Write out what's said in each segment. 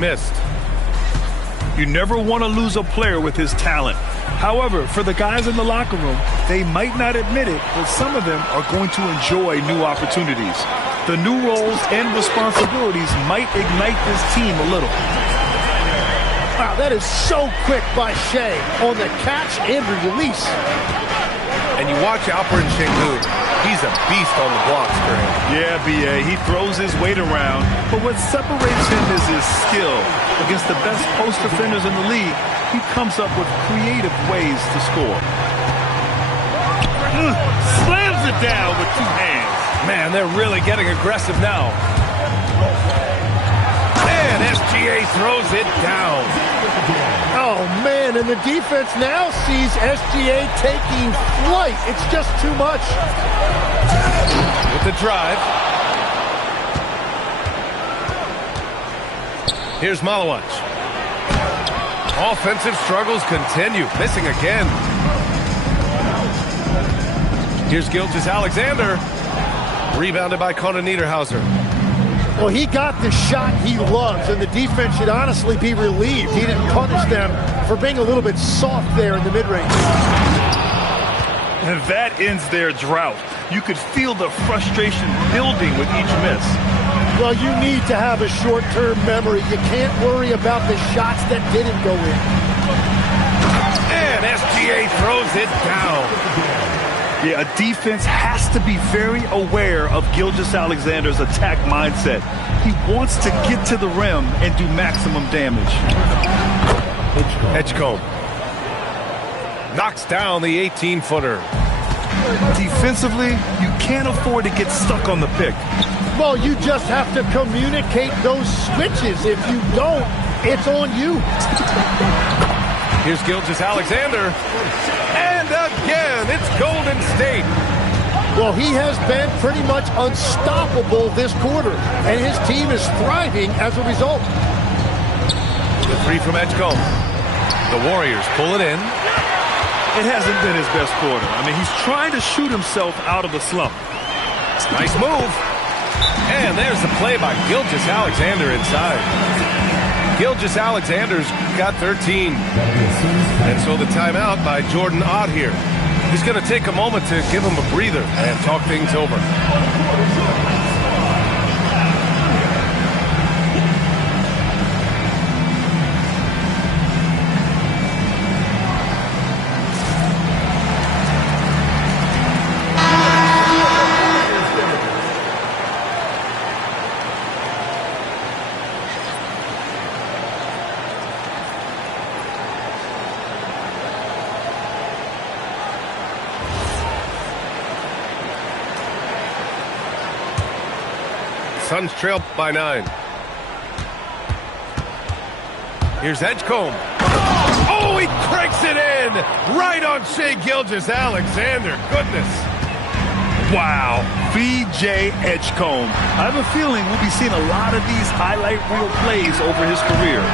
missed. You never want to lose a player with his talent. However, for the guys in the locker room, they might not admit it, but some of them are going to enjoy new opportunities. The new roles and responsibilities might ignite this team a little. Wow, that is so quick by Shea on the catch and release. And you watch Alperen Sengun. He's a beast on the blocks, Graham. Yeah, B.A., he throws his weight around, but what separates him is his skill. Against the best post defenders in the league, he comes up with creative ways to score. Slams it down with two hands. Man, they're really getting aggressive now. And SGA throws it down. Oh, man, and the defense now sees SGA taking flight. It's just too much. With the drive. Here's Malawach. Offensive struggles continue. Missing again. Here's Gilgeous-Alexander. Rebounded by Conan Niederhauser. Well, he got the shot he loves, and the defense should honestly be relieved. He didn't punish them for being a little bit soft there in the mid-range. And that ends their drought. You could feel the frustration building with each miss. Well, you need to have a short-term memory. You can't worry about the shots that didn't go in. And SGA throws it down. Yeah, a defense has to be very aware of Gilgeous-Alexander's attack mindset. He wants to get to the rim and do maximum damage. Edgecombe knocks down the 18-footer. Defensively, you can't afford to get stuck on the pick. Well, you just have to communicate those switches. If you don't, it's on you. Here's Gilgeous-Alexander. And again, it's Golden State. Well, he has been pretty much unstoppable this quarter, and his team is thriving as a result. The three from Edgecombe. The Warriors pull it in. It hasn't been his best quarter. I mean, he's trying to shoot himself out of the slump. Nice move. And there's the play by Gilgeous-Alexander inside. Gilgeous-Alexander's got 13. And so the timeout by Jordan Ott here. He's going to take a moment to give him a breather and talk things over. Suns trail by 9. Here's Edgecombe. Oh, he cranks it in! Right on Shai Gilgeous-Alexander. Goodness. Wow. VJ Edgecombe. I have a feeling we'll be seeing a lot of these highlight reel plays over his career.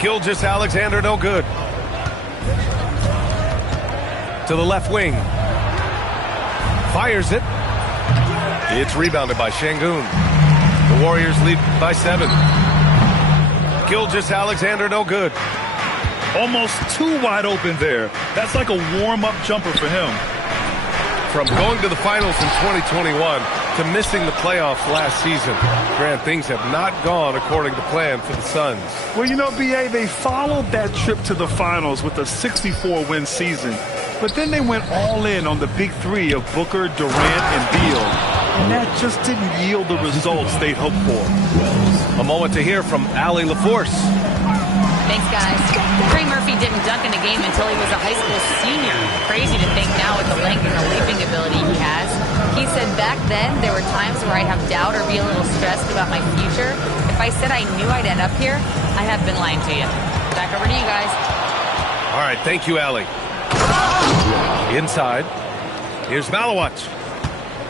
Gilgeous-Alexander no good. To the left wing. Fires it. It's rebounded by Sengun. The Warriors lead by 7. Gilgeous-Alexander no good. Almost too wide open there. That's like a warm-up jumper for him. From going to the finals in 2021 to missing the playoffs last season, Grant, things have not gone according to plan for the Suns. Well, you know, B.A., they followed that trip to the finals with a 64-win season. But then they went all in on the big three of Booker, Durant, and Beal. And that just didn't yield the results they'd hoped for. A moment to hear from Allie LaForce. Thanks, guys. Trey Murphy didn't dunk in a game until he was a high school senior. Crazy to think now with the length and the leaping ability he has. He said back then there were times where I'd have doubt or be a little stressed about my future. If I said I knew I'd end up here, I have been lying to you. Back over to you guys. All right, thank you, Allie. Inside. Here's Malawach.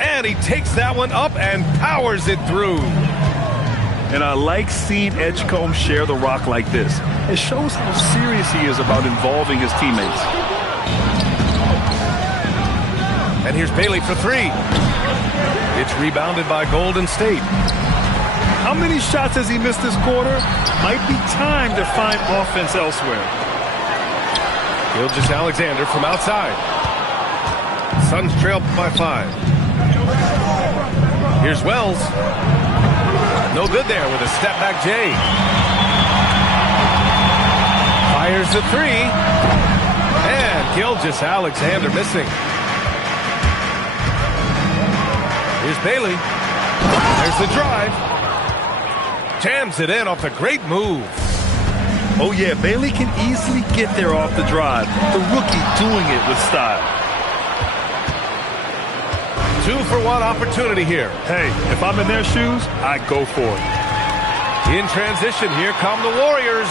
And he takes that one up and powers it through. And I like seeing Edgecombe share the rock like this. It shows how serious he is about involving his teammates. And here's Bailey for 3. It's rebounded by Golden State. How many shots has he missed this quarter? Might be time to find offense elsewhere. Gilgeous Alexander from outside. Suns trail by 5. Here's Wells. No good there with a step-back J. Fires the 3. And Gilgeous Alexander missing. Here's Bailey. There's the drive. Jams it in off the great move. Oh, yeah, Bailey can easily get there off the drive. The rookie doing it with style. 2-for-1 opportunity here. Hey, if I'm in their shoes, I go for it. In transition, here come the Warriors.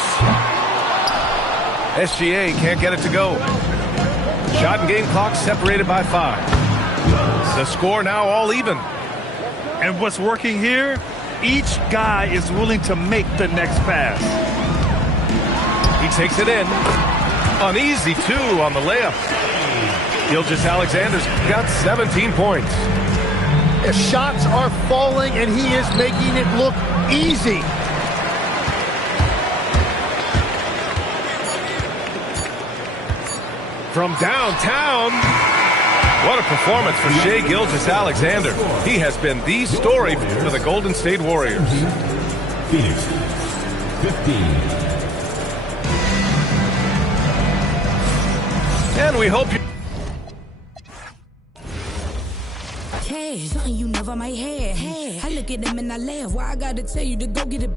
SGA can't get it to go. Shot and game clock separated by 5. The score now all even. And what's working here? Each guy is willing to make the next pass. He takes it in. An easy 2 on the layup. Gilgeous Alexander's got 17 points. The shots are falling, and he is making it look easy. From downtown. What a performance for Shai Gilgeous-Alexander. He has been the story for the Golden State Warriors. Phoenix, 15. And we hope you... Hey, something you never might have. Hey, I look at them and I laugh. Why I gotta tell you to go get it?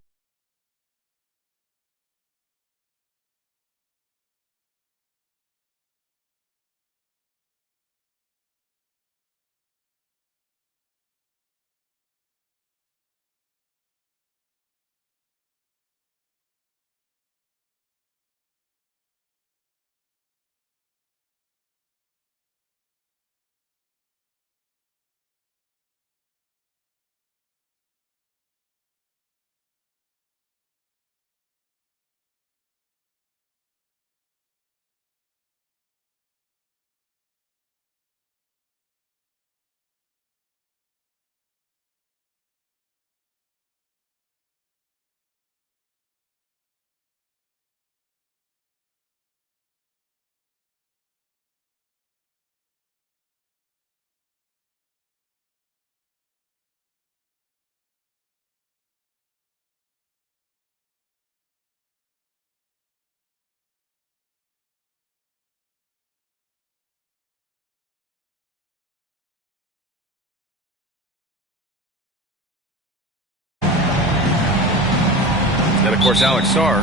And, of course, Alex Sarr.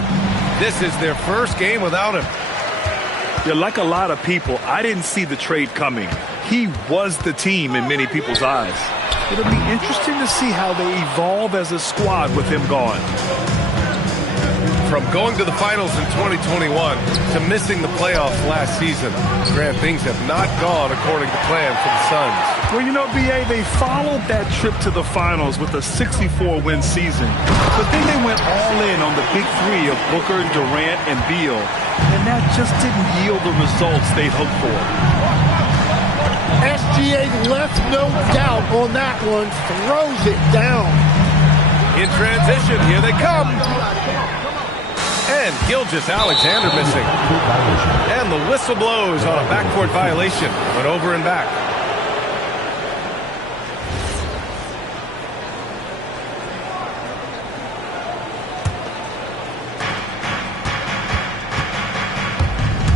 This is their first game without him. Yeah, like a lot of people, I didn't see the trade coming. He was the team in many people's eyes. It'll be interesting to see how they evolve as a squad with him gone. From going to the finals in 2021 to missing the playoffs last season, Grant, things have not gone according to plan for the Suns. Well, you know, B.A., they followed that trip to the finals with a 64-win season. But then they went all in on the big 3 of Booker, Durant, and Beal. And that just didn't yield the results they'd hoped for. SGA left no doubt on that one, throws it down. In transition, here they come. And Gilgeous-Alexander missing. And the whistle blows on a backcourt violation. Went over and back.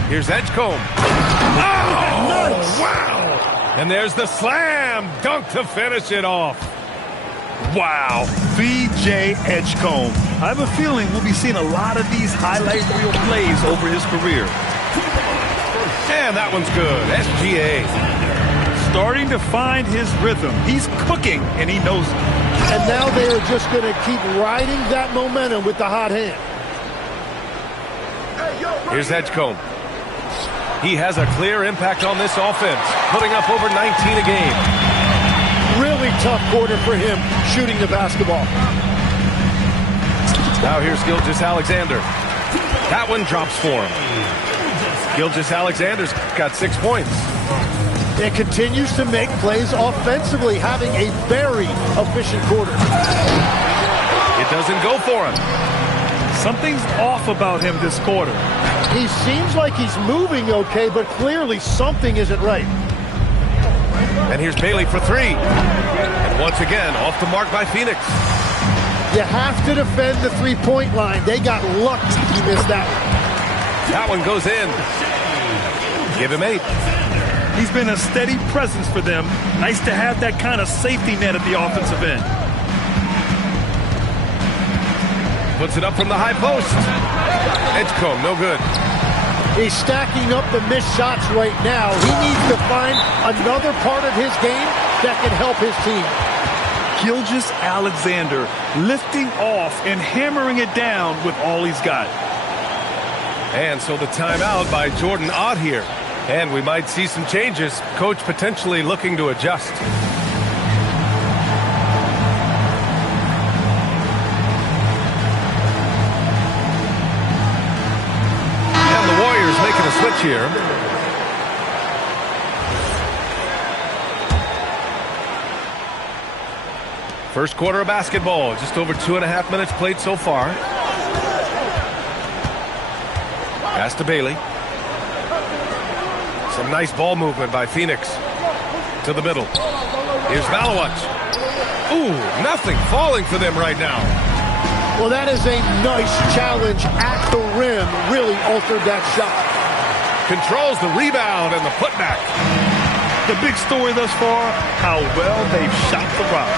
Here's Edgecombe. Oh, nice. Wow. And there's the slam dunk to finish it off. Wow, B.J. Edgecombe. I have a feeling we'll be seeing a lot of these highlight reel plays over his career. And that one's good. SGA. Starting to find his rhythm. He's cooking, and he knows it. And now they are just going to keep riding that momentum with the hot hand. Here's Edgecombe. He has a clear impact on this offense, putting up over 19 a game. Really tough quarter for him shooting the basketball. Now here's Gilgeous-Alexander. That one drops for him. Gilgeous-Alexander's got 6 points. It continues to make plays offensively, having a very efficient quarter. It doesn't go for him. Something's off about him this quarter. He seems like he's moving okay, but clearly something isn't right. And here's Bailey for three. And once again, off the mark by Phoenix. You have to defend the three-point line. They got lucky he missed that one. That one goes in. Give him 8. He's been a steady presence for them. Nice to have that kind of safety net at the offensive end. Puts it up from the high post. Edgecombe, no good. He's stacking up the missed shots right now. He needs to find another part of his game that can help his team. Gilgeous-Alexander lifting off and hammering it down with all he's got. And so the timeout by Jordan Ott here. And we might see some changes. Coach potentially looking to adjust. And the Warriors making a switch here. First quarter of basketball. Just over 2.5 minutes played so far. Pass to Bailey. Some nice ball movement by Phoenix. To the middle. Here's Malowicz. Ooh, nothing falling for them right now. Well, that is a nice challenge at the rim. Really altered that shot. Controls the rebound and the putback. The big story thus far, how well they've shot the rock.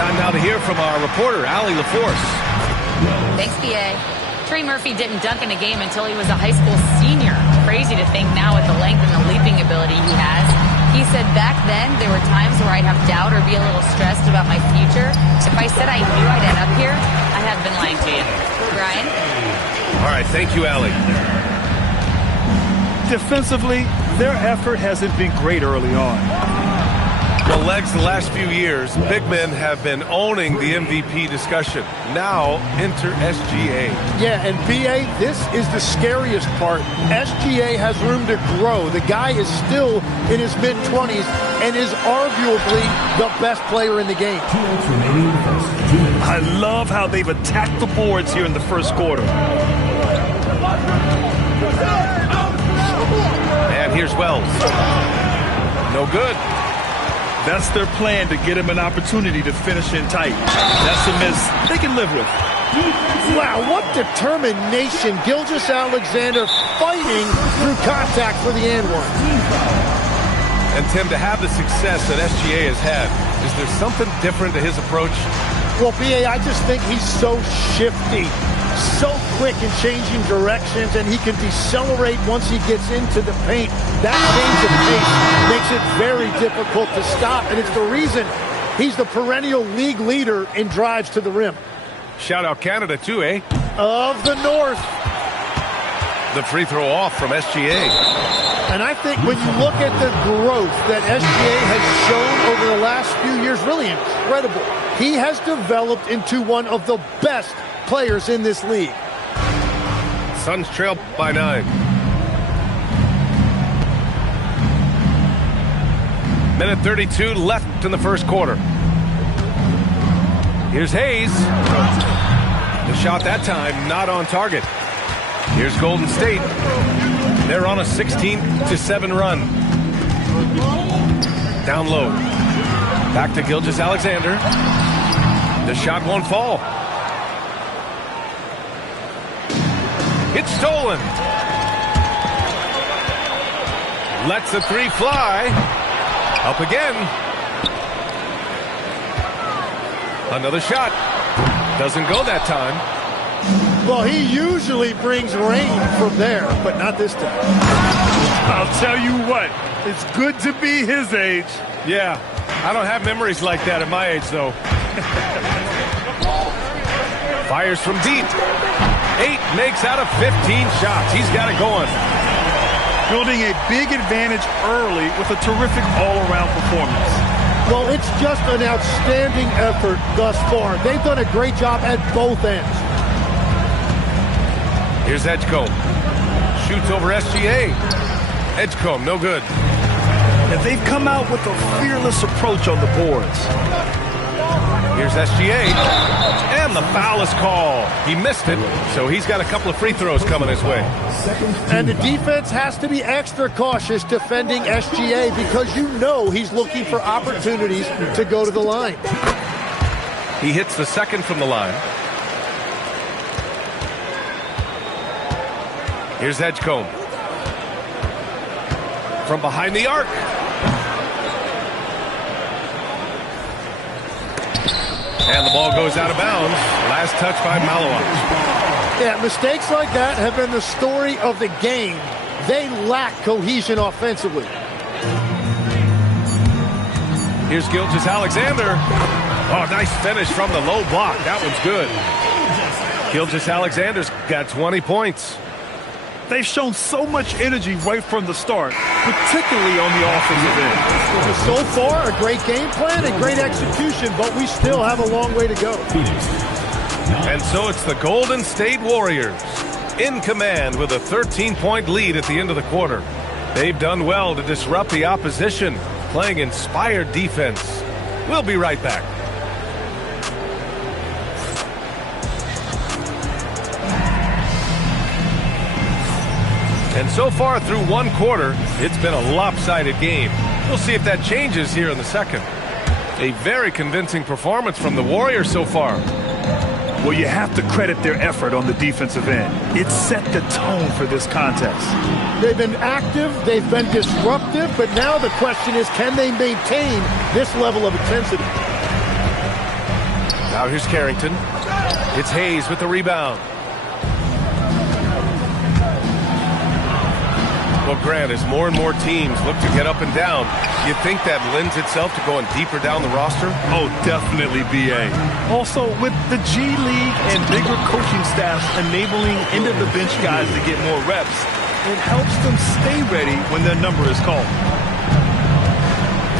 Time now to hear from our reporter, Allie LaForce. Thanks, BA. Trey Murphy didn't dunk in a game until he was a high school senior. Crazy to think now with the length and the leaping ability he has. He said back then there were times where I'd have doubt or be a little stressed about my future. If I said I knew I'd end up here, I have been lying to you. Brian? All right, thank you, Allie. Defensively, their effort hasn't been great early on. Well, Legs, the last few years, big men have been owning the MVP discussion. Now, enter SGA. Yeah, and BA, this is the scariest part. SGA has room to grow. The guy is still in his mid-20s and is arguably the best player in the game. I love how they've attacked the boards here in the first quarter. And here's Wells. No good. That's their plan, to get him an opportunity to finish in tight. That's a miss they can live with. Wow, what determination. Gilgeous-Alexander fighting through contact for the and one. And Tim, to have the success that SGA has had, is there something different to his approach? Well, BA, I just think he's so shifty, so quick in changing directions, and he can decelerate once he gets into the paint. That change of pace makes it very difficult to stop, and it's the reason he's the perennial league leader in drives to the rim. Shout out Canada too, eh? Of the North. The free throw off from SGA. And I think when you look at the growth that SGA has shown over the last few years, really incredible. He has developed into one of the best players in this league. Suns trail by 9. Minute 32 left in the first quarter. Here's Hayes. The shot that time not on target. Here's Golden State. They're on a 16-7 run. Down low. Back to Gilgeous-Alexander. The shot won't fall. It's stolen. Lets the three fly. Up again. Another shot. Doesn't go that time. Well, he usually brings rain from there, but not this time. I'll tell you what, it's good to be his age. Yeah, I don't have memories like that at my age, though. Fires from deep. 8 makes out of 15 shots. He's got it going. Building a big advantage early with a terrific all-around performance. Well, it's just an outstanding effort thus far. They've done a great job at both ends. Here's Edgecombe. Shoots over SGA. Edgecombe, no good. And they've come out with a fearless approach on the boards. Here's SGA. And the foul is called. He missed it, so he's got a couple of free throws coming his way. And the defense has to be extra cautious defending SGA because you know he's looking for opportunities to go to the line. He hits the second from the line. Here's Edgecombe. From behind the arc. And the ball goes out of bounds. Last touch by Malawach. Yeah, mistakes like that have been the story of the game. They lack cohesion offensively. Here's Gilgeous-Alexander. Oh, nice finish from the low block. That one's good. Gilgeous-Alexander's got 20 points. They've shown so much energy right from the start, particularly on the offensive end. So far, a great game plan and great execution, but we still have a long way to go. And so it's the Golden State Warriors in command with a 13-point lead at the end of the quarter. They've done well to disrupt the opposition, playing inspired defense. We'll be right back. And so far through one quarter, it's been a lopsided game. We'll see if that changes here in the second. A very convincing performance from the Warriors so far. Well, you have to credit their effort on the defensive end. It set the tone for this contest. They've been active, they've been disruptive, but now the question is, can they maintain this level of intensity? Now here's Carrington. It's Hayes with the rebound. Well, Grant, as more and more teams look to get up and down, you think that lends itself to going deeper down the roster? Oh, definitely, B.A. Also, with the G League and bigger coaching staffs enabling end-of-the-bench guys to get more reps, it helps them stay ready when their number is called.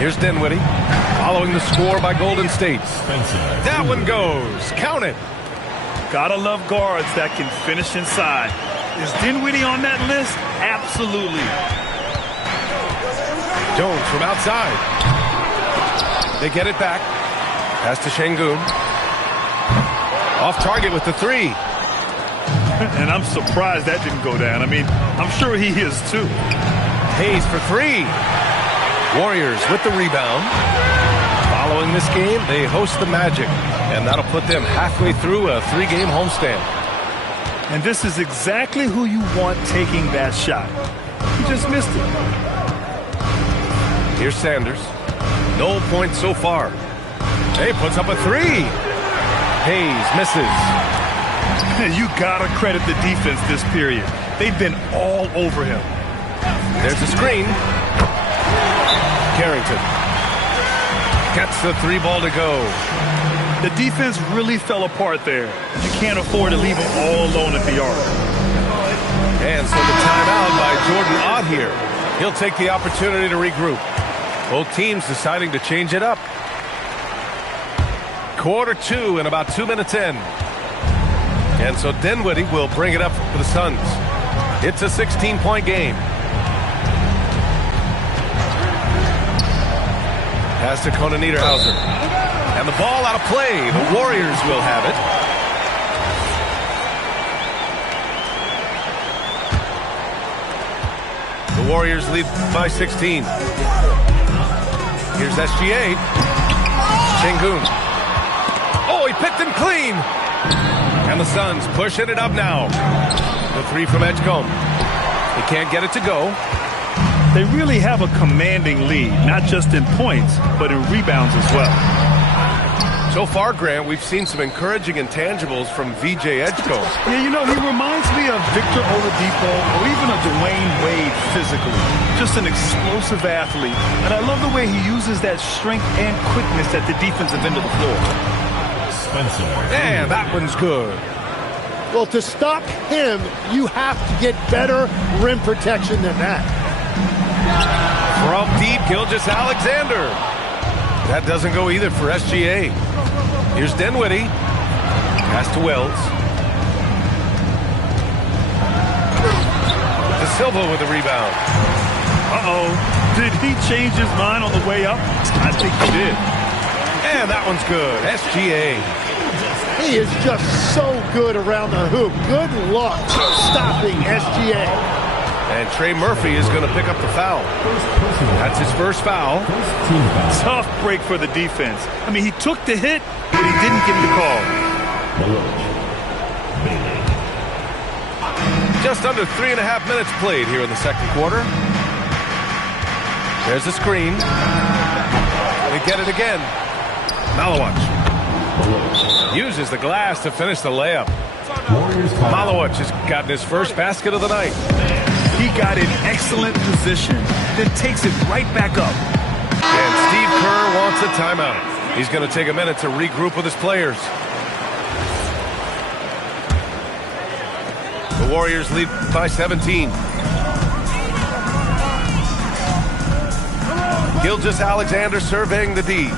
Here's Dinwiddie, following the score by Golden State. That one goes. Count it. Gotta love guards that can finish inside. Is Dinwiddie on that list? Absolutely. Jones from outside. They get it back. Pass to Şengün. Off target with the three. And I'm surprised that didn't go down. I mean, I'm sure he is too. Hayes for three. Warriors with the rebound. Following this game, they host the Magic. And that'll put them halfway through a three-game homestand. And this is exactly who you want taking that shot. He just missed it. Here's Sanders. No points so far. Hey, puts up a three. Hayes misses. You gotta credit the defense this period. They've been all over him. There's a screen. Carrington gets the three ball to go. The defense really fell apart there. You can't afford to leave them all alone at the arc. And so the timeout by Jordan Ott here. He'll take the opportunity to regroup. Both teams deciding to change it up. Quarter two and about 2 minutes in. And so Dinwiddie will bring it up for the Suns. It's a 16-point game. Pass to Conan Niederhauser. And the ball out of play. The Warriors will have it. The Warriors lead by 16. Here's SGA. Şengün. Oh, he picked him clean. And the Suns pushing it up now. The three from Edgecombe. He can't get it to go. They really have a commanding lead, not just in points, but in rebounds as well. So far, Grant, we've seen some encouraging intangibles from VJ Edgecombe. Yeah, you know, he reminds me of Victor Oladipo or even a Dwayne Wade physically. Just an explosive athlete. And I love the way he uses that strength and quickness at the defensive end of the floor. And that one's good. Well, to stop him, you have to get better rim protection than that. From deep, Gilgeous-Alexander. That doesn't go either for SGA. Here's Dinwiddie. Pass to Wells. De Silva with the rebound. Uh-oh. Did he change his mind on the way up? I think he did. And that one's good. SGA. He is just so good around the hoop. Good luck stopping SGA. And Trey Murphy is going to pick up the foul. That's his first foul. Tough break for the defense. I mean, he took the hit, but he didn't get the call. Just under 3.5 minutes played here in the second quarter. There's the screen. They get it again. Malawach uses the glass to finish the layup. Malawach has gotten his first basket of the night. He got in excellent position, then takes it right back up. And Steve Kerr wants a timeout. He's going to take a minute to regroup with his players. The Warriors lead by 17. Gilgeous-Alexander surveying the D.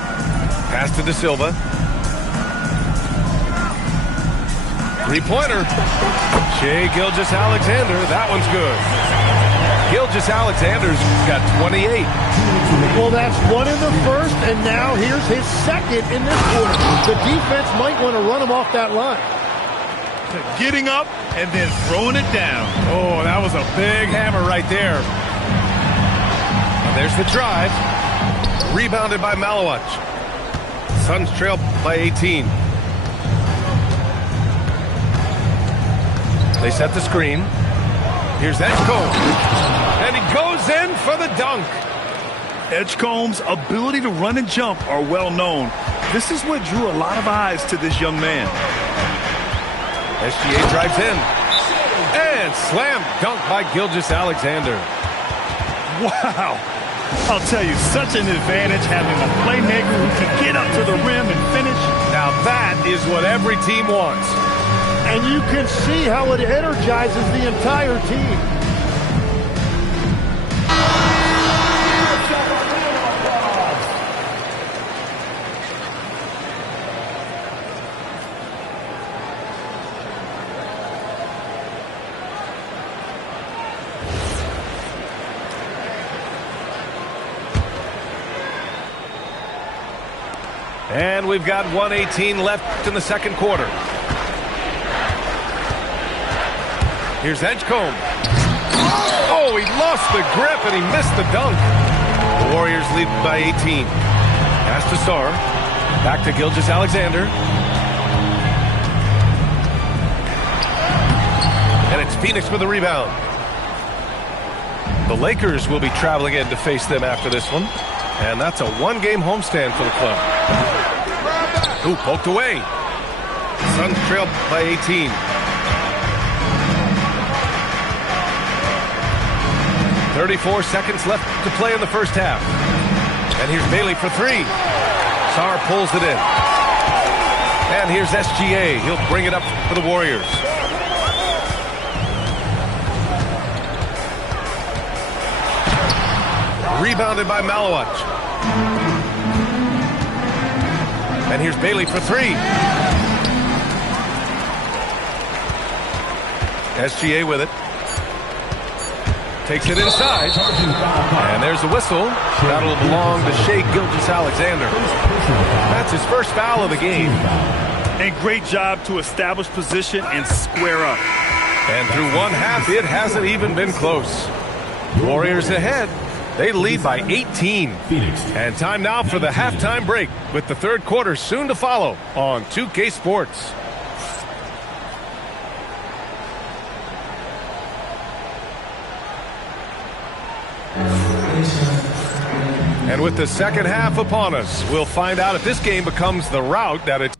Pass to De Silva. Three-pointer. Shai Gilgeous-Alexander. That one's good. Gilgeous-Alexander's got 28. Well, that's one in the first, and now here's his second in this quarter. The defense might want to run him off that line. Getting up and then throwing it down. Oh, that was a big hammer right there. And there's the drive. Rebounded by Malawach. Suns trail by 18. They set the screen. Here's Edgecombe. And he goes in for the dunk. Edgecombe's ability to run and jump are well known. This is what drew a lot of eyes to this young man. SGA drives in. And slam dunk by Gilgeous-Alexander. Wow. I'll tell you, such an advantage having a playmaker who can get up to the rim and finish. Now that is what every team wants. And you can see how it energizes the entire team. And we've got 1:18 left in the second quarter. Here's Edgecombe. Oh, he lost the grip and he missed the dunk. The Warriors lead by 18. Pass to Starr. Back to Gilgeous-Alexander. And it's Phoenix with the rebound. The Lakers will be traveling in to face them after this one. And that's a one-game homestand for the club. Ooh, poked away. Suns trail by 18. .34 seconds left to play in the first half. And here's Bailey for three. Sarr pulls it in. And here's SGA. He'll bring it up for the Warriors. Rebounded by Malawach. And here's Bailey for three. SGA with it. Takes it inside. And there's a whistle. That'll belong to Shai Gilgeous-Alexander. That's his first foul of the game. And great job to establish position and square up. And through one half, it hasn't even been close. Warriors ahead. They lead by 18. And time now for the halftime break, with the third quarter soon to follow on 2K Sports. And with the second half upon us, we'll find out if this game becomes the route that it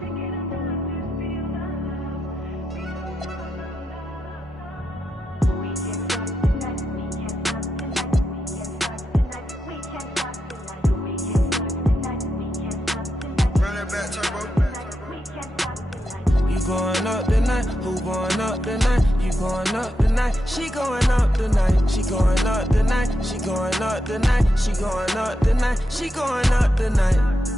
You going up tonight? Who going up tonight? You going up tonight? She going up tonight. She going up tonight. She going up tonight. She going up tonight. She going up tonight.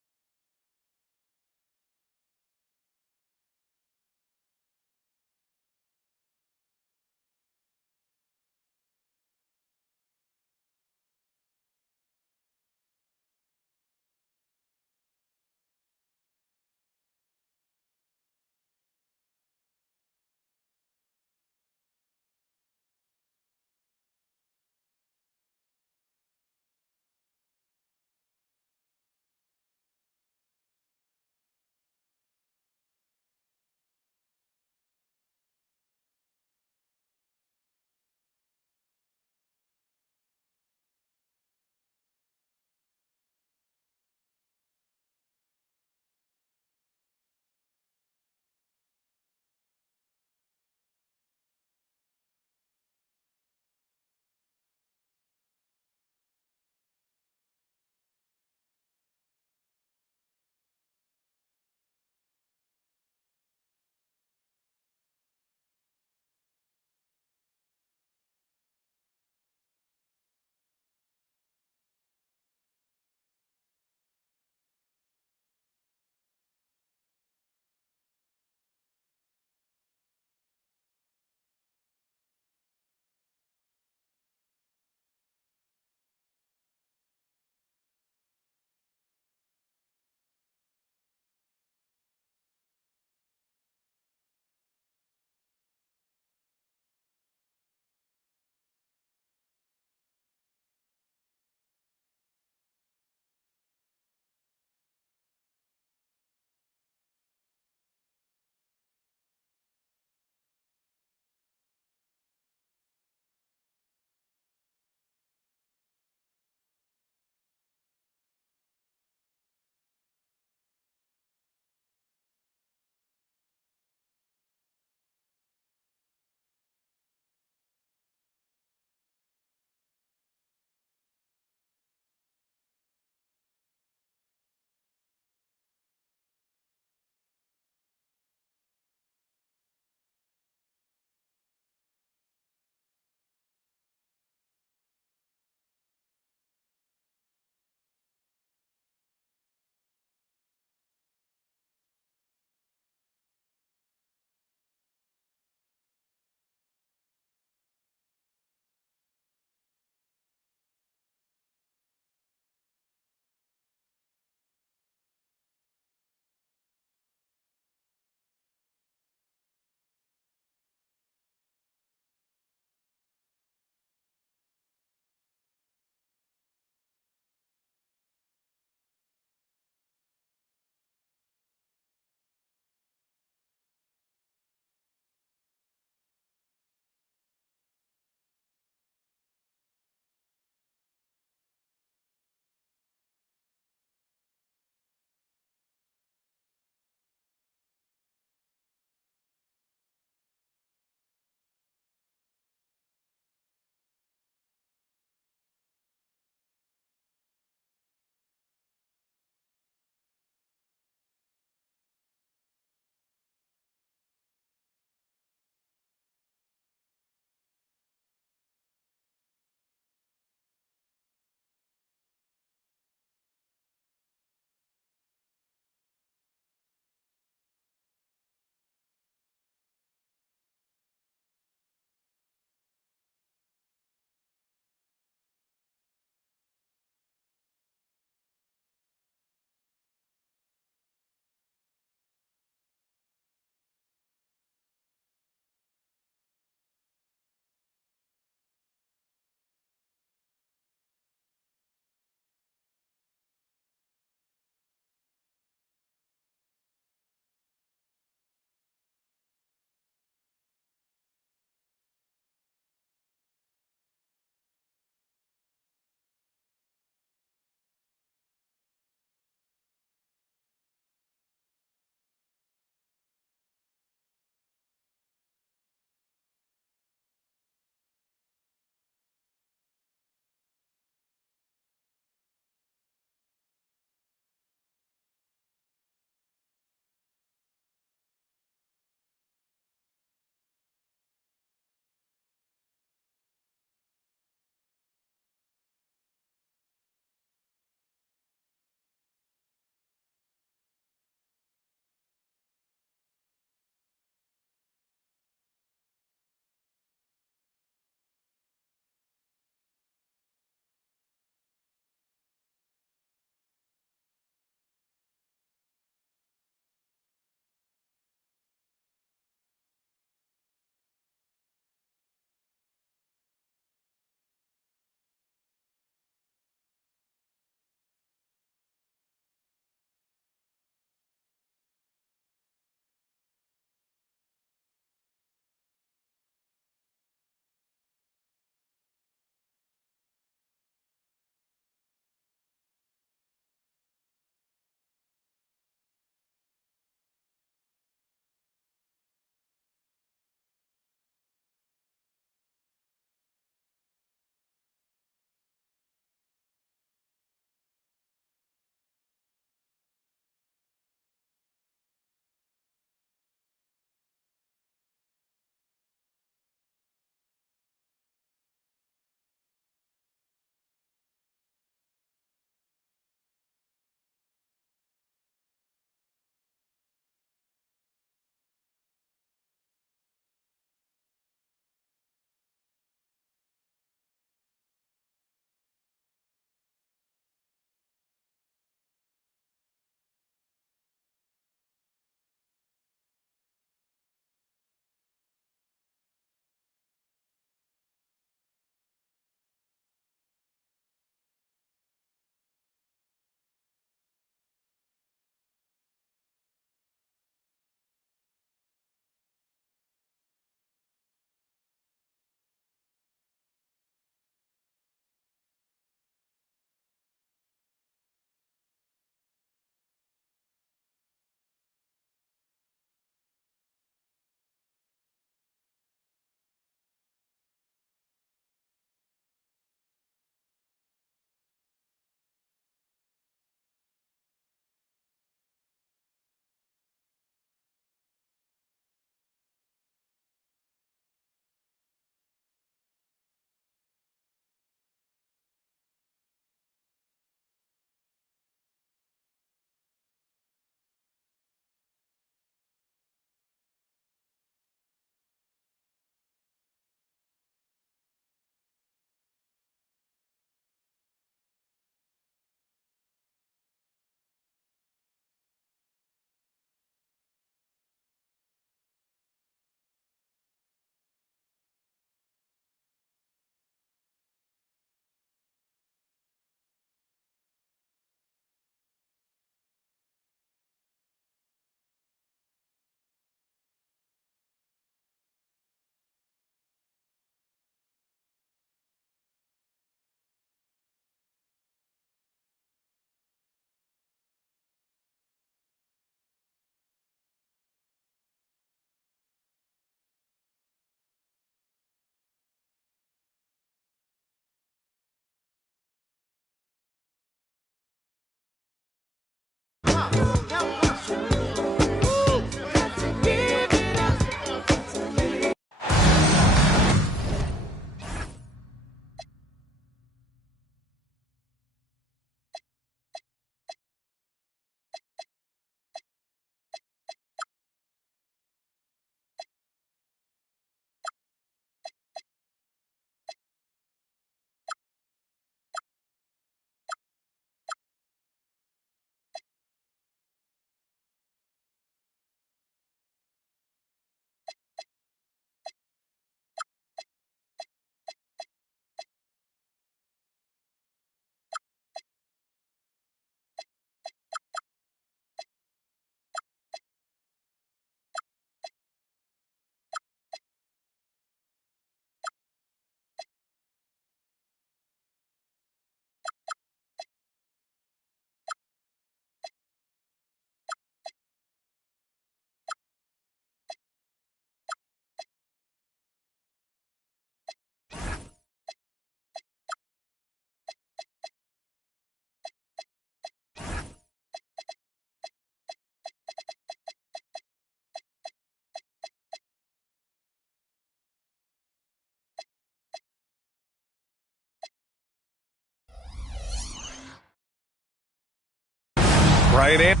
right answer.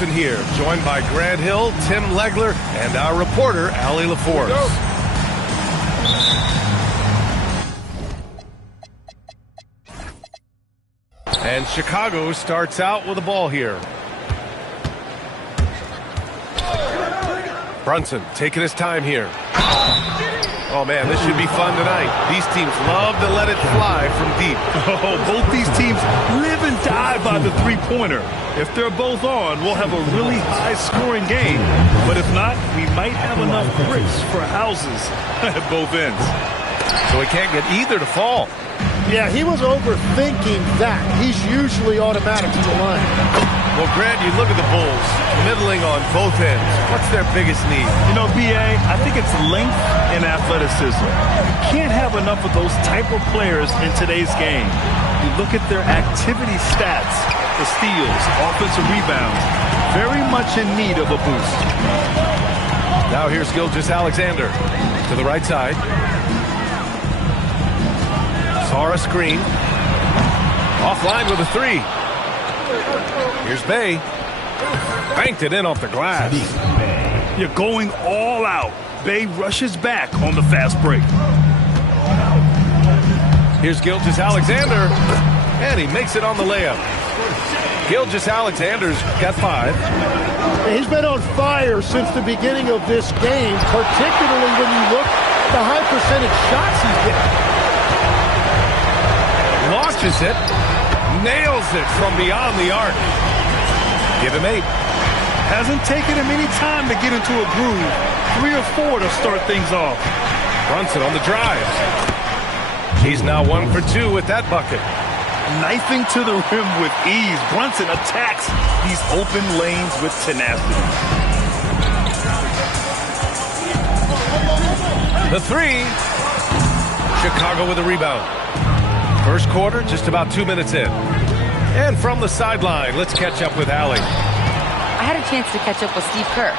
Here, joined by Grant Hill, Tim Legler, and our reporter, Allie LaForce. And Chicago starts out with the ball here. Brunson taking his time here. Oh, man, this should be fun tonight. These teams love to let it fly from deep. Oh, both these teams live and die by the three-pointer. If they're both on, we'll have a really high-scoring game. But if not, we might have enough bricks for houses at both ends. So he can't get either to fall. Yeah, he was overthinking that. He's usually automatic to the line. Well, Grant, you look at the Bulls, middling on both ends. What's their biggest need? You know, B.A., I think it's length and athleticism. You can't have enough of those type of players in today's game. You look at their activity stats, the steals, offensive rebounds, very much in need of a boost. Now here's Gilgeous-Alexander to the right side. Saw a screen. Offline with a three. Here's Bay. Banked it in off the glass. You're going all out. Bay rushes back on the fast break. Here's Gilgeous-Alexander. And he makes it on the layup. Gilgeous-Alexander's got 5. He's been on fire since the beginning of this game, particularly when you look at the high percentage shots he's getting. Launches it. Nails it from beyond the arc. Give him 8. Hasn't taken him any time to get into a groove. 3 or 4 to start things off. Brunson on the drive. He's now 1 for 2 with that bucket. Knifing to the rim with ease. Brunson attacks these open lanes with tenacity. The 3. Chicago with a rebound. First quarter, just about 2 minutes in. And from the sideline, let's catch up with Allie. I had a chance to catch up with Steve Kerr.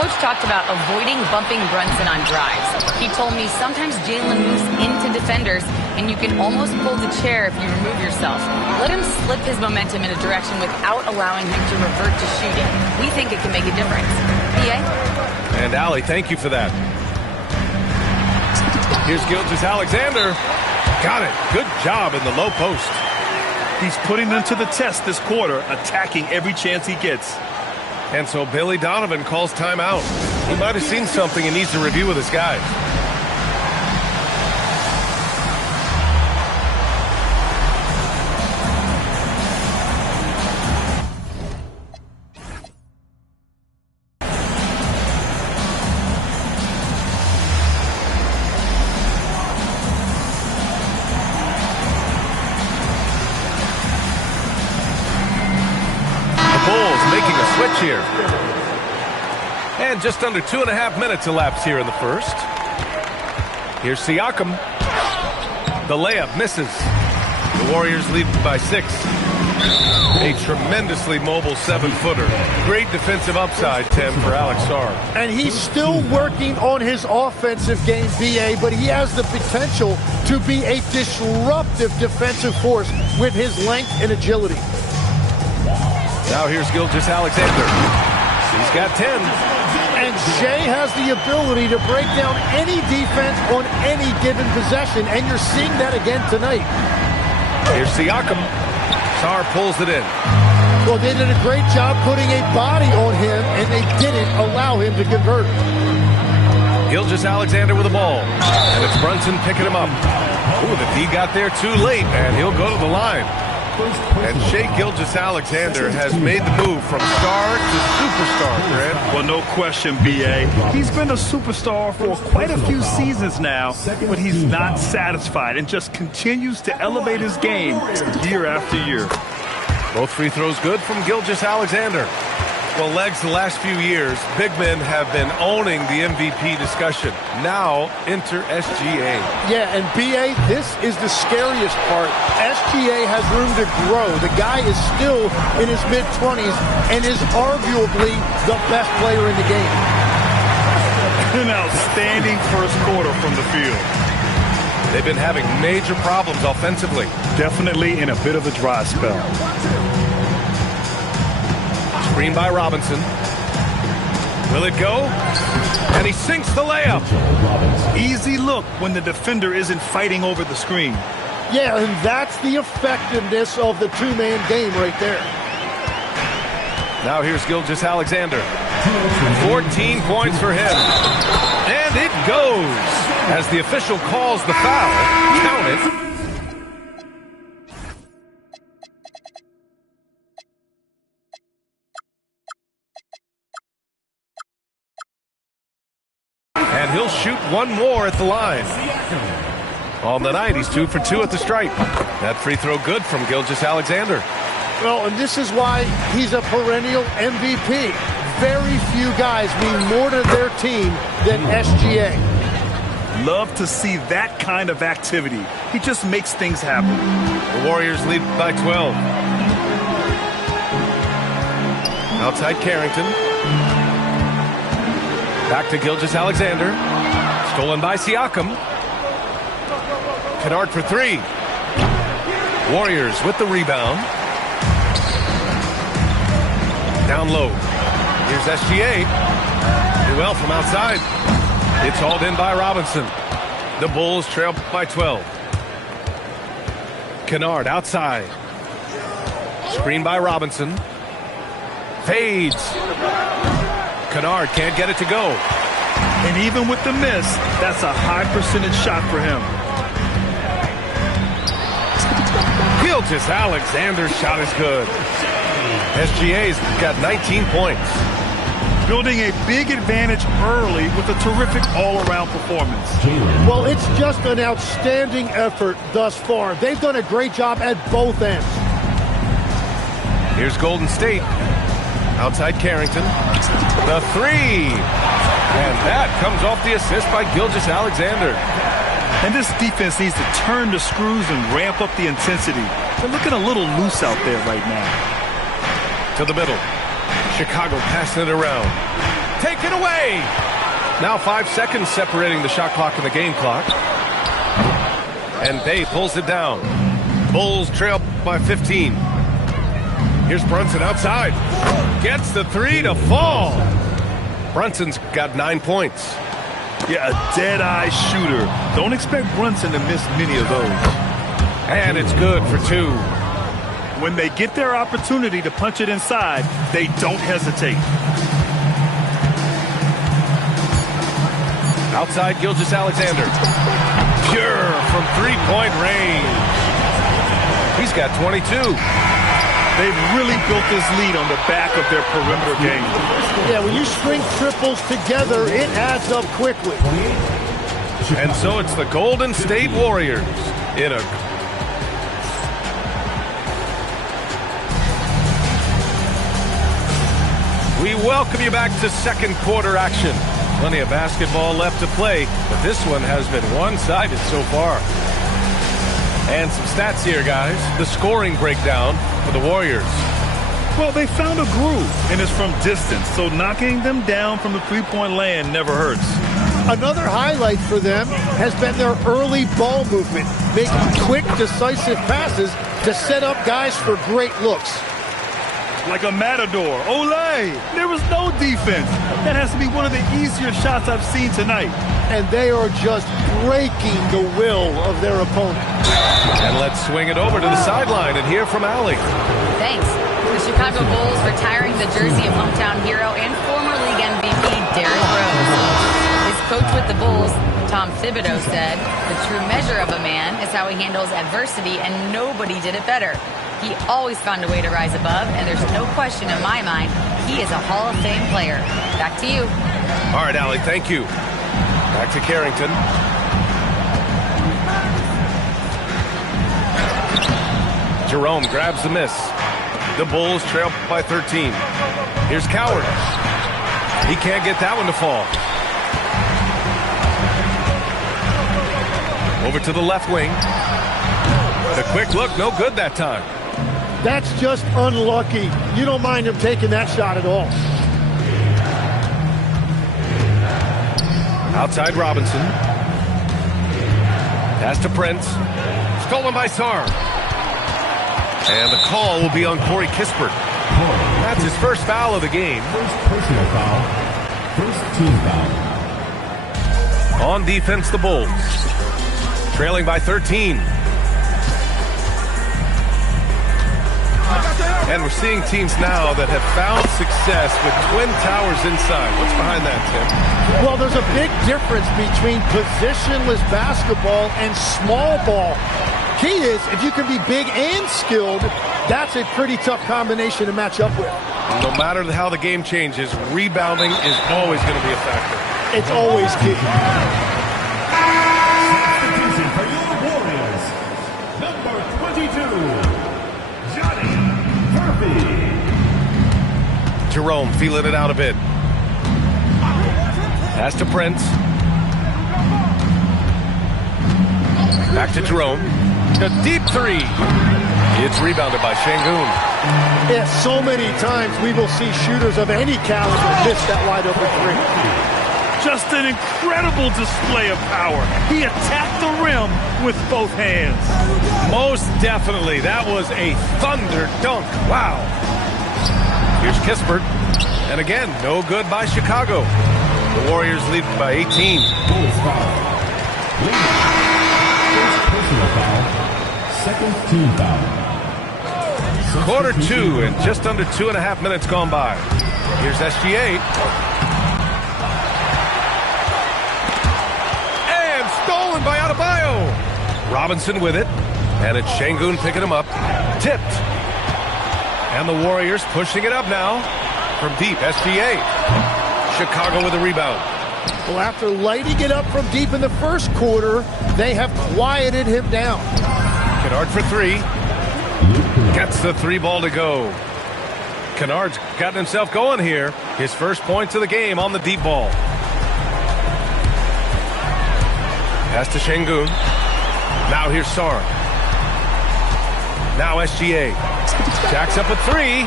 Coach talked about avoiding bumping Brunson on drives. He told me sometimes Jalen moves into defenders, and you can almost pull the chair if you remove yourself. Let him slip his momentum in a direction without allowing him to revert to shooting. We think it can make a difference. PA? And Allie, thank you for that. Here's Gilgeous-Alexander. Got it. Good job in the low post. He's putting them to the test this quarter, attacking every chance he gets. And so Billy Donovan calls timeout. He might have seen something and needs to review with his guys. Here. And just under 2.5 minutes elapsed here in the first. Here's Siakam. The layup misses. The Warriors lead by 6. A tremendously mobile 7-footer. Great defensive upside, Tim, for Alex Sarr. And he's still working on his offensive game, BA, but he has the potential to be a disruptive defensive force with his length and agility. Now here's Gilgeous-Alexander. He's got 10. And Shea has the ability to break down any defense on any given possession, and you're seeing that again tonight. Here's Siakam. Sarr pulls it in. Well, they did a great job putting a body on him, and they didn't allow him to convert. Gilgeous-Alexander with the ball. And it's Brunson picking him up. Ooh, the D got there too late, and he'll go to the line. And Shea Gilgeous-Alexander has made the move from star to superstar, Grant. Well, no question, B.A. He's been a superstar for quite a few seasons now, but he's not satisfied and just continues to elevate his game year after year. Both free throws good from Gilgeous-Alexander. Well, Legs, the last few years, big men have been owning the MVP discussion. Now, enter SGA. Yeah, and BA, this is the scariest part. SGA has room to grow. The guy is still in his mid-20s and is arguably the best player in the game. An outstanding first quarter from the field. They've been having major problems offensively. Definitely in a bit of a dry spell. Screen by Robinson. Will it go? And he sinks the layup. Easy look when the defender isn't fighting over the screen. Yeah, and that's the effectiveness of the two-man game right there. Now here's Gilgeous-Alexander. 14 points for him. And it goes. As the official calls the foul, count it. And he'll shoot one more at the line. On the night, he's 2 for 2 at the stripe. That free throw good from Gilgeous-Alexander. Well, and this is why he's a perennial MVP. Very few guys mean more to their team than SGA. Love to see that kind of activity. He just makes things happen. The Warriors lead by 12. Outside Carrington. Back to Gilgeous-Alexander. Stolen by Siakam. Kennard for 3. Warriors with the rebound. Down low. Here's SGA. Well from outside. It's hauled in by Robinson. The Bulls trail by 12. Kennard outside. Screen by Robinson. Fades. Kennard can't get it to go. And even with the miss, that's a high percentage shot for him. Gilgeous-Alexander's shot is good. SGA's got 19 points. Building a big advantage early with a terrific all-around performance. Well, it's just an outstanding effort thus far. They've done a great job at both ends. Here's Golden State. Outside Carrington. The 3. And that comes off the assist by Gilgeous-Alexander. And this defense needs to turn the screws and ramp up the intensity. They're looking a little loose out there right now. To the middle. Chicago passing it around. Take it away! Now 5 seconds separating the shot clock and the game clock. And Bay pulls it down. Bulls trail by 15. Here's Brunson outside. Gets the 3 to fall. Brunson's got 9 points. Yeah, a dead-eye shooter. Don't expect Brunson to miss many of those. And it's good for 2. When they get their opportunity to punch it inside, they don't hesitate. Outside Gilgeous-Alexander. Pure from three-point range. He's got 22. They've really built this lead on the back of their perimeter game. Yeah, when you string triples together, it adds up quickly. And so it's the Golden State Warriors in a... We welcome you back to second quarter action. Plenty of basketball left to play, but this one has been one-sided so far. And some stats here, guys. The scoring breakdown for the Warriors. Well, they found a groove, and it's from distance, so knocking them down from the three-point land never hurts. Another highlight for them has been their early ball movement, making quick, decisive passes to set up guys for great looks. Like a matador. Olay! There was no defense. That has to be one of the easier shots I've seen tonight. And they are just breaking the will of their opponent. And let's swing it over to the sideline and hear from Allie. Thanks. The Chicago Bulls retiring the jersey of hometown hero and former league MVP Derrick Rose. His coach with the Bulls, Tom Thibodeau, said, "The true measure of a man is how he handles adversity, and nobody did it better. He always found a way to rise above, and there's no question in my mind he is a Hall of Fame player." Back to you. All right, Allie, thank you. Back to Carrington. Jerome grabs the miss. The Bulls trail by 13. Here's Coward. He can't get that one to fall. Over to the left wing. A quick look, no good that time. That's just unlucky. You don't mind him taking that shot at all. Outside Robinson. Pass to Prince. Stolen by Sarr. And the call will be on Corey Kispert. That's his first foul of the game. First personal foul. First team foul. On defense, the Bulls. Trailing by 13. And we're seeing teams now that have found success with twin towers inside. What's behind that, Tim? Well, there's a big difference between positionless basketball and small ball. Key is, if you can be big and skilled, that's a pretty tough combination to match up with. No matter how the game changes, rebounding is always going to be a factor. It's always key. Substitution for your Warriors. Number 22, Johnny Murphy. Jerome feeling it out a bit. Pass to Prince. Back to Jerome. A deep three. It's rebounded by Şengün. Yeah, so many times we will see shooters of any caliber miss that wide open three. Just an incredible display of power. He attacked the rim with both hands. Most definitely. That was a thunder dunk. Wow. Here's Kispert. And again, no good by Chicago. The Warriors lead by 18. Bulls foul. First personal foul. Second team foul. Quarter two and just under 2.5 minutes gone by. Here's SGA. And stolen by Adebayo. Robinson with it. And it's Şengün picking him up. Tipped. And the Warriors pushing it up now. From deep, SGA. Chicago with a rebound. Well, after lighting it up from deep in the first quarter, they have quieted him down. Kennard for three. Gets the three ball to go. Kennard's gotten himself going here. His first points of the game on the deep ball. Pass to Şengün. Now here's Sarr. Now SGA. Jacks up a three.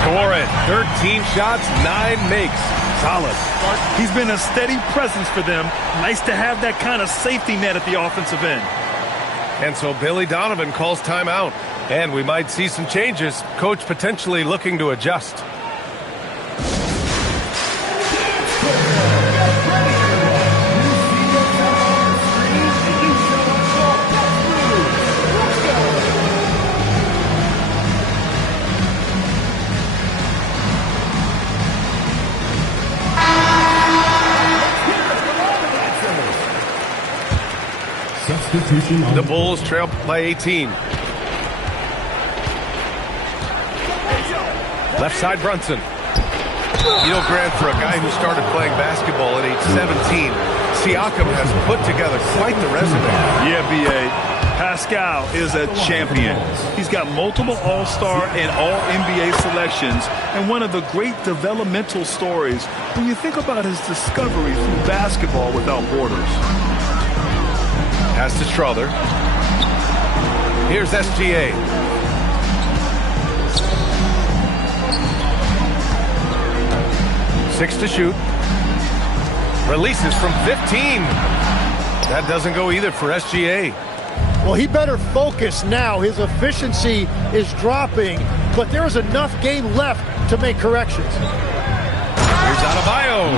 Score it. 13 shots, 9 makes. Solid. He's been a steady presence for them. Nice to have that kind of safety net at the offensive end. And so Billy Donovan calls timeout. And we might see some changes. Coach potentially looking to adjust. The Bulls trail by 18. Left side Brunson. You know, Grant, for a guy who started playing basketball at age 17, Siakam has put together quite the resume. Yeah, B.A. Pascal is a champion. He's got multiple All-Star and All-NBA selections, and one of the great developmental stories when you think about his discovery through basketball without borders. Pass to Strother. Here's SGA. Six to shoot. Releases from 15. That doesn't go either for SGA. Well, he better focus now. His efficiency is dropping, but there's enough game left to make corrections. Here's Adebayo.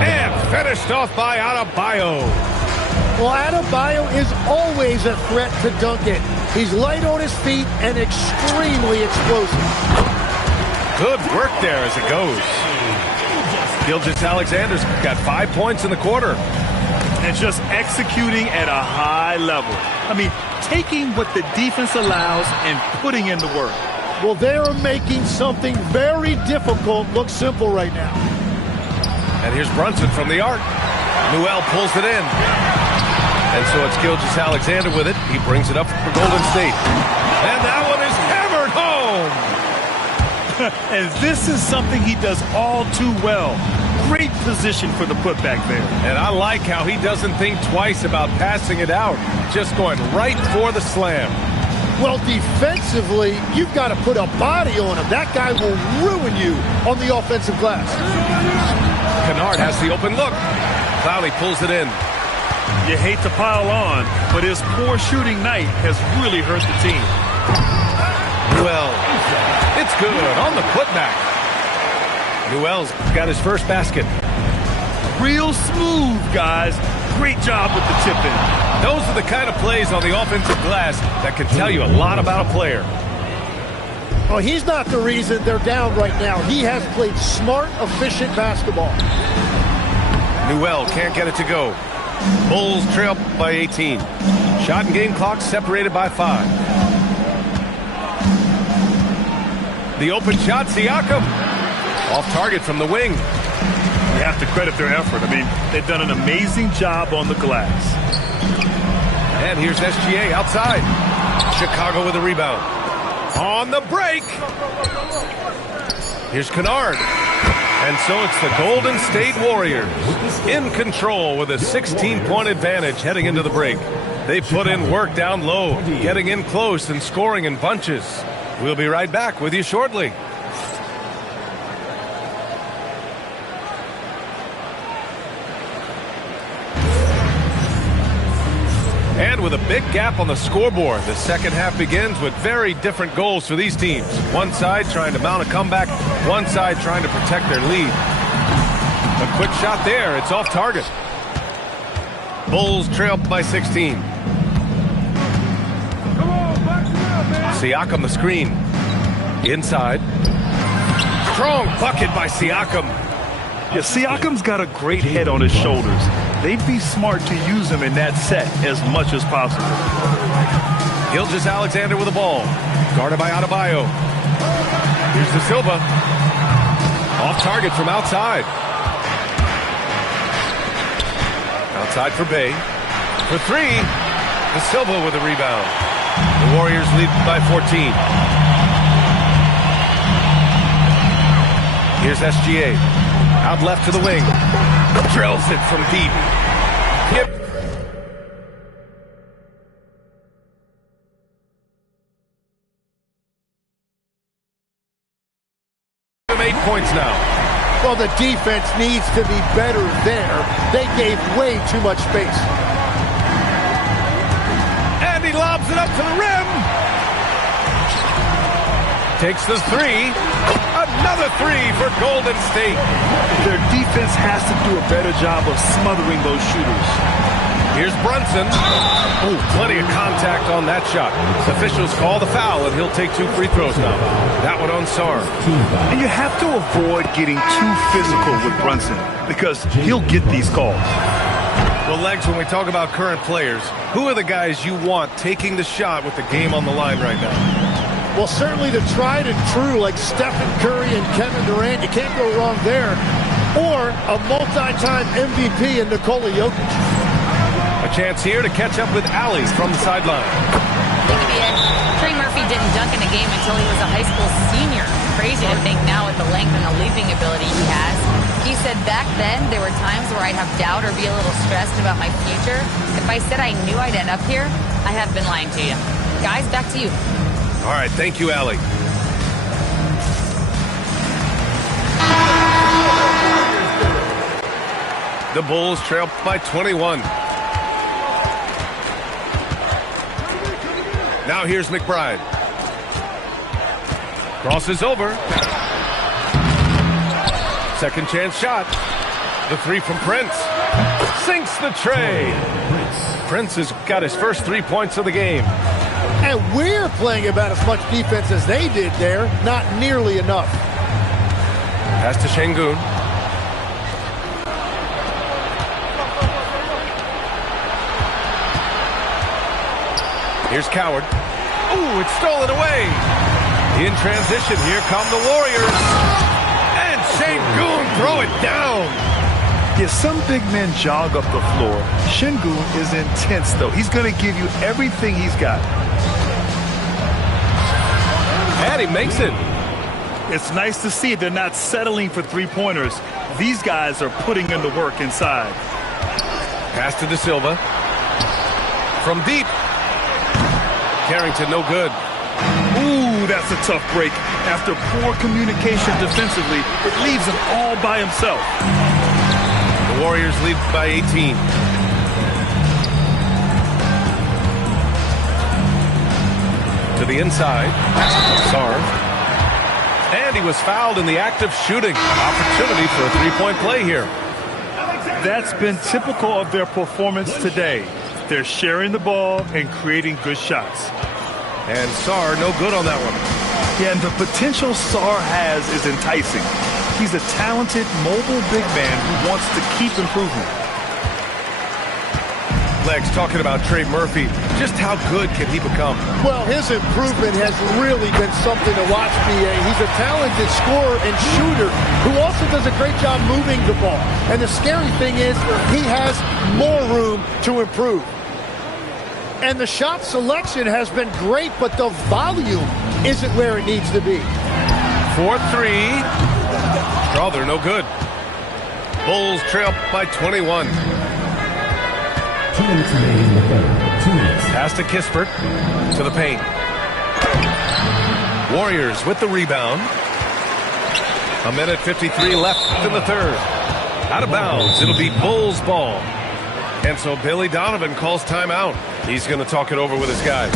And finished off by Adebayo. Well, Adebayo is always a threat to dunk it. He's light on his feet and extremely explosive. Good work there as it goes. Gilgeous-Alexander's got 5 points in the quarter. And just executing at a high level. I mean, taking what the defense allows and putting in the work. Well, they're making something very difficult look simple right now. And here's Brunson from the arc. Newell pulls it in. And so it's Gilgeous-Alexander with it. He brings it up for Golden State. And that one is hammered home. And this is something he does all too well. Great position for the putback there. And I like how he doesn't think twice about passing it out, just going right for the slam. Well, defensively, you've got to put a body on him. That guy will ruin you on the offensive glass. Kennard has the open look. Clowney pulls it in. You hate to pile on, but his poor shooting night has really hurt the team. Well, it's good on the putback. Newell's got his first basket. Real smooth, guys. Great job with the tip-in. Those are the kind of plays on the offensive glass that can tell you a lot about a player. Well, he's not the reason they're down right now. He has played smart, efficient basketball. Newell can't get it to go. Bulls trail by 18. Shot and game clock separated by 5. The open shot, Siakam. Off target from the wing. You have to credit their effort. I mean, they've done an amazing job on the glass. And here's SGA outside. Chicago with a rebound. On the break. Here's Kennard. And so it's the Golden State Warriors in control with a 16-point advantage heading into the break. They put in work down low, getting in close and scoring in bunches. We'll be right back with you shortly. And with a big gap on the scoreboard, the second half begins with very different goals for these teams. One side trying to mount a comeback, one side trying to protect their lead. A quick shot there, it's off target. Bulls trail by 16. Siakam the screen. Inside. Strong bucket by Siakam. Yeah, Siakam's got a great head on his shoulders. They'd be smart to use him in that set as much as possible. Gilgeous-Alexander with the ball. Guarded by Adebayo. Here's De Silva. Off target from outside. Outside for Bay. For 3. De Silva with a rebound. The Warriors lead by 14. Here's SGA. Out left to the wing. Drills it from deep. Yep. 8 points now. Well, the defense needs to be better there. They gave way too much space. And he lobs it up to the rim. Takes the 3. Another 3 for Golden State. Their defense has to do a better job of smothering those shooters. Here's Brunson. Oh, plenty of contact on that shot. Officials call the foul, and he'll take 2 free throws now. That one on Sarr. And you have to avoid getting too physical with Brunson because he'll get these calls. Well, Legs, when we talk about current players, who are the guys you want taking the shot with the game on the line right now? Well, certainly the tried and true like Stephen Curry and Kevin Durant. You can't go wrong there. Or a multi-time MVP in Nikola Jokic. A chance here to catch up with Allie from the sideline. Think of it. Trey Murphy didn't dunk in a game until he was a high school senior. Crazy to think now with the length and the leaping ability he has. He said back then there were times where I'd have doubt or be a little stressed about my future. If I said I knew I'd end up here, I have been lying to you. Guys, back to you. All right, thank you, Allie. The Bulls trail by 21. Now here's McBride. Crosses over. Second chance shot. The 3 from Prince. Sinks the tray. Prince has got his first 3 points of the game. And we're playing about as much defense as they did there. Not nearly enough. Pass to Şengün. Here's Coward. Ooh, it's stolen away. In transition, here come the Warriors. And Şengün throw it down. Yeah, some big men jog up the floor. Şengün is intense, though. He's going to give you everything he's got. And he makes it. It's nice to see they're not settling for three-pointers. These guys are putting in the work inside. Pass to De Silva. From deep. Carrington, no good. Ooh, that's a tough break. After poor communication defensively, it leaves him all by himself. The Warriors lead by 18. To the inside. Sarr. And he was fouled in the act of shooting. Opportunity for a three-point play here. That's been typical of their performance today. They're sharing the ball and creating good shots. And Sarr, no good on that one. Yeah, and the potential Sarr has is enticing. He's a talented, mobile big man who wants to keep improving. Legs talking about Trey Murphy. Just how good can he become? Well, his improvement has really been something to watch, B.A. He's a talented scorer and shooter who also does a great job moving the ball. And the scary thing is he has more room to improve. And the shot selection has been great, but the volume isn't where it needs to be. 4-3. Oh, they're no good. Bulls trail by 21. 2 minutes remaining in the third. 2 minutes. Pass to Kispert. To the paint. Warriors with the rebound. 1:53 left in the third. Out of bounds. It'll be Bulls ball. And so Billy Donovan calls timeout. He's going to talk it over with his guys.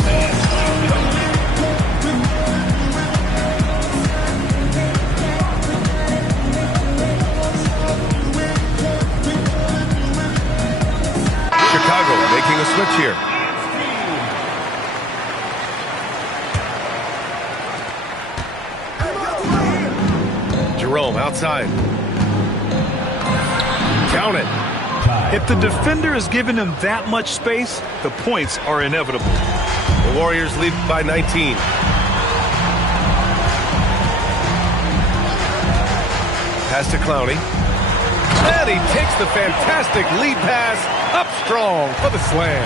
Chicago making a switch here. Jerome outside. Count it. If the defender is giving him that much space, the points are inevitable. The Warriors lead by 19. Pass to Clowney. And he takes the fantastic lead pass up strong for the slam.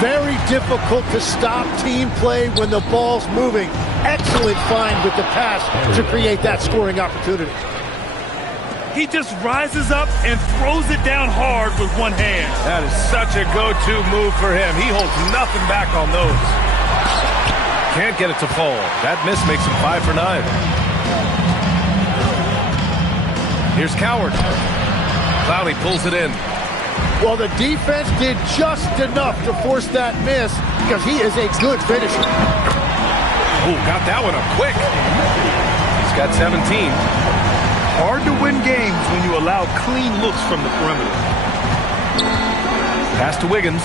Very difficult to stop team play when the ball's moving. Excellent find with the pass to create that scoring opportunity. He just rises up and throws it down hard with one hand. That is such a go-to move for him. He holds nothing back on those. Can't get it to fall. That miss makes him 5 for 9. Here's Coward. Clowney pulls it in. Well, the defense did just enough to force that miss because he is a good finisher. Oh, got that one up quick. He's got 17. Hard to win games when you allow clean looks from the perimeter. Pass to Wiggins.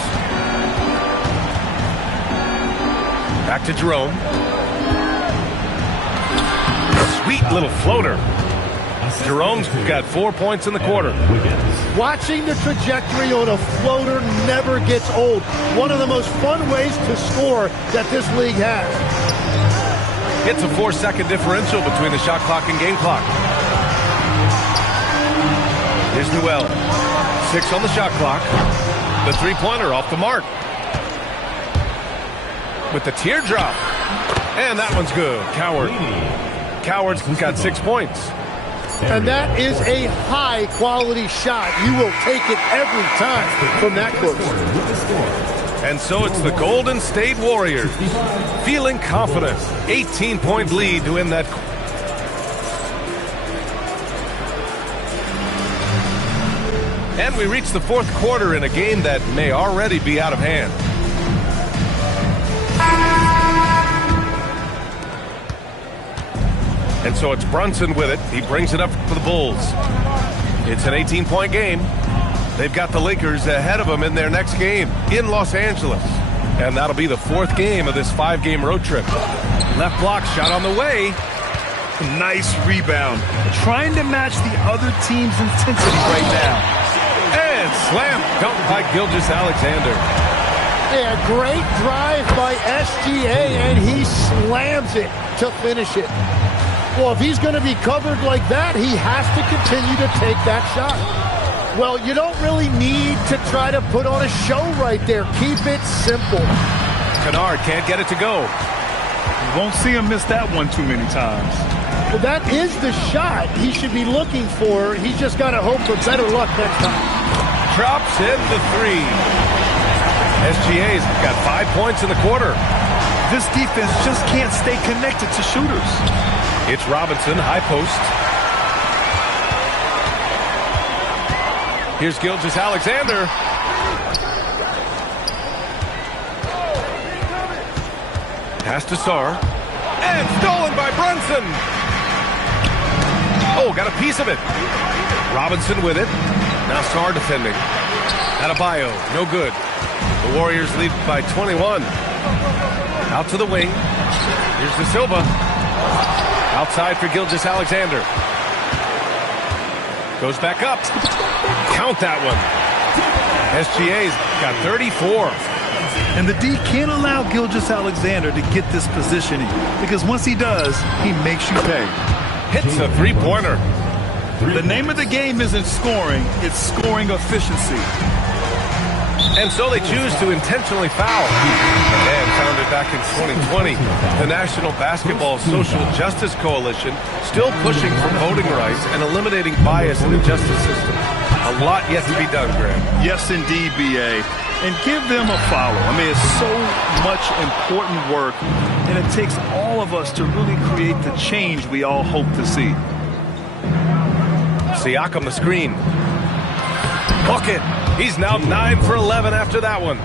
Back to Jerome. Sweet little floater. Jerome's got 4 points in the quarter. Watching the trajectory on a floater never gets old. One of the most fun ways to score that this league has. It's a 4-second differential between the shot clock and game clock. Here's Newell. 6 on the shot clock. The three-pointer off the mark. With the teardrop. And that one's good. Coward. Coward's got 6 points. And that is a high-quality shot. You will take it every time from that close. And so it's the Golden State Warriors feeling confident. 18-point lead to win that. And we reach the fourth quarter in a game that may already be out of hand. And so it's Brunson with it. He brings it up for the Bulls. It's an 18-point game. They've got the Lakers ahead of them in their next game in Los Angeles. And that'll be the fourth game of this 5-game road trip. Left block shot on the way. Nice rebound. Trying to match the other team's intensity right now. And slam dunk by Gilgeous-Alexander. A great drive by SGA, and he slams it to finish it. Well, if he's going to be covered like that, he has to continue to take that shot. Well, you don't really need to try to put on a show right there. Keep it simple. Kennard can't get it to go. You won't see him miss that one too many times. Well, that is the shot he should be looking for. He's just got to hope for better luck next time. Drops in the three. SGA's got 5 points in the quarter. This defense just can't stay connected to shooters. It's Robinson, high post. Here's Gilgeous-Alexander. Pass to Sarr. And stolen by Brunson. Oh, got a piece of it. Robinson with it. Now Sarr defending. Adebayo, no good. The Warriors lead by 21. Out to the wing. Here's De Silva. Outside for Gilgeous-Alexander. Goes back up. Count that one. SGA's got 34. And the D can't allow Gilgeous-Alexander to get this positioning, because once he does, he makes you pay. Hits a three-pointer. The name of the game isn't scoring, it's scoring efficiency. And so they choose to intentionally foul. And founded back in 2020, the National Basketball Social Justice Coalition still pushing for voting rights and eliminating bias in the justice system. A lot yet to be done, Graham. Yes, indeed, B.A. And give them a follow. I mean, it's so much important work, and it takes all of us to really create the change we all hope to see. Siakam the screen. Bucket. He's now 9 for 11 after that one.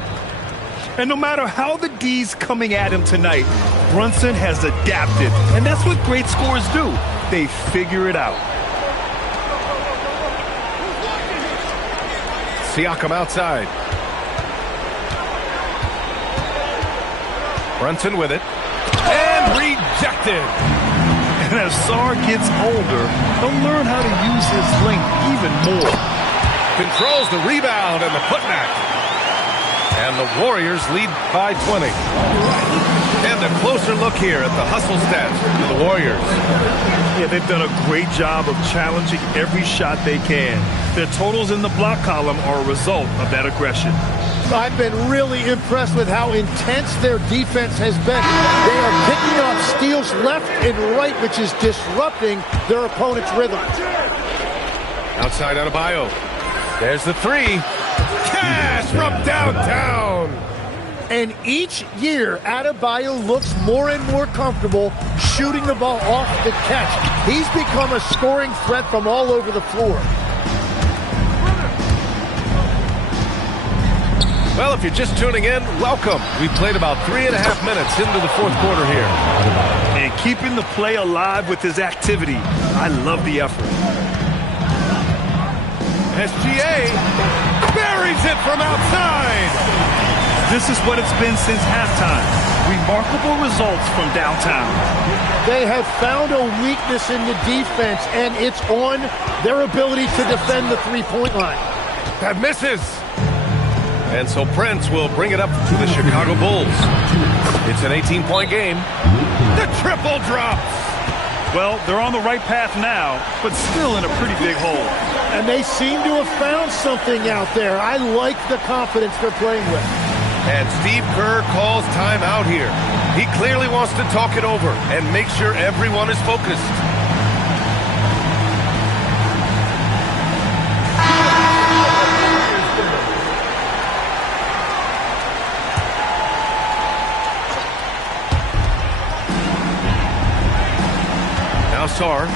And no matter how the D's coming at him tonight, Brunson has adapted. And that's what great scorers do. They figure it out. Siakam outside. Brunson with it. And rejected. And as Sarr gets older, he'll learn how to use his length even more. Controls the rebound and the putback. And the Warriors lead by 20. And a closer look here at the hustle stats for the Warriors. Yeah, they've done a great job of challenging every shot they can. Their totals in the block column are a result of that aggression. I've been really impressed with how intense their defense has been. They are picking up steals left and right, which is disrupting their opponent's rhythm. Outside Adebayo. There's the three. Cash from downtown. And each year, Adebayo looks more and more comfortable shooting the ball off the catch. He's become a scoring threat from all over the floor. Well, if you're just tuning in, welcome. We played about 3.5 minutes into the fourth quarter here. And keeping the play alive with his activity. I love the effort. SGA buries it from outside. This is what it's been since halftime. Remarkable results from downtown. They have found a weakness in the defense, and it's on their ability to defend the three-point line. That misses. And so Prince will bring it up to the Chicago Bulls. It's an 18-point game. The triple drops. Well, they're on the right path now, but still in a pretty big hole. And they seem to have found something out there. I like the confidence they're playing with. And Steve Kerr calls timeout here. He clearly wants to talk it over and make sure everyone is focused. Now Sarr.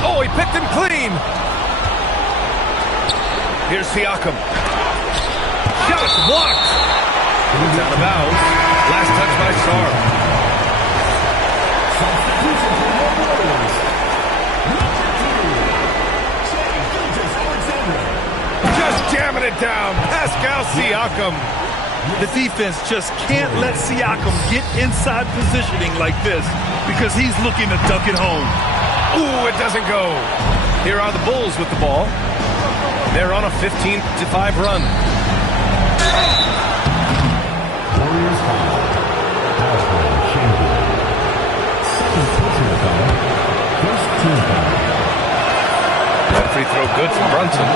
Oh, he picked him clean. Here's Siakam. Shot blocked. It's out of bounds. Last touch by Sarr. Just jamming it down. Pascal Siakam. The defense just can't let Siakam get inside positioning like this because he's looking to duck it home. Ooh, it doesn't go. Here are the Bulls with the ball. They're on a 15-5 run. Warriors foul. Hasbro champion. Second personal foul. First team foul. That free throw good from Brunson.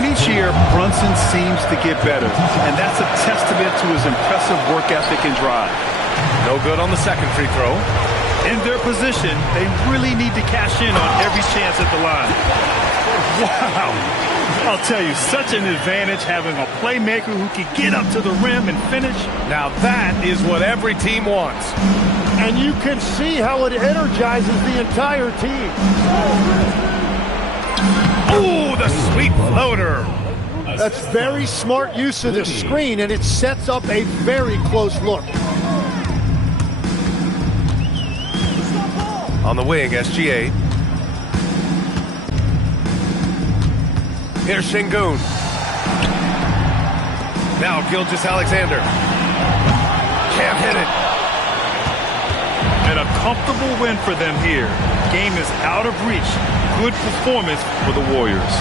And each year, Brunson seems to get better, and that's a testament to his impressive work ethic and drive. No good on the second free throw. In their position, they really need to cash in on every chance at the line. Wow! I'll tell you, such an advantage having a playmaker who can get up to the rim and finish. Now that is what every team wants. And you can see how it energizes the entire team. Ooh, the sweet floater. That's very smart use of the screen, and it sets up a very close look. On the wing, SGA. Here's Şengün. Now Gilgeous-Alexander. Can't hit it. And a comfortable win for them here. Game is out of reach. Good performance for the Warriors.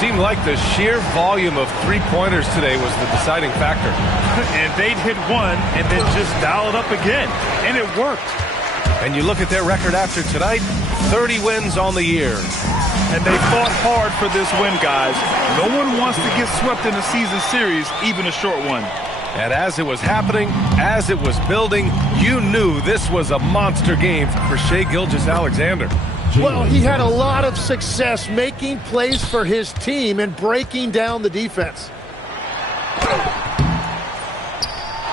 Seemed like the sheer volume of three-pointers today was the deciding factor. And they'd hit one and then just dial it up again. And it worked. And you look at their record after tonight, 30 wins on the year. And they fought hard for this win, guys. No one wants to get swept in a season series, even a short one. And as it was happening, as it was building, you knew this was a monster game for Shai Gilgeous-Alexander. Well, he had a lot of success making plays for his team and breaking down the defense.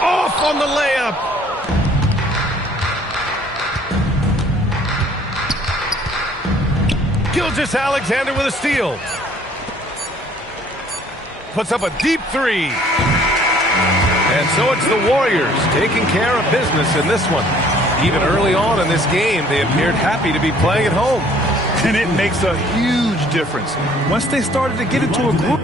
Off on the layup. Gilgeous-Alexander with a steal. Puts up a deep three. And so it's the Warriors taking care of business in this one. Even early on in this game, they appeared happy to be playing at home. And it makes a huge difference. Once they started to get into a group,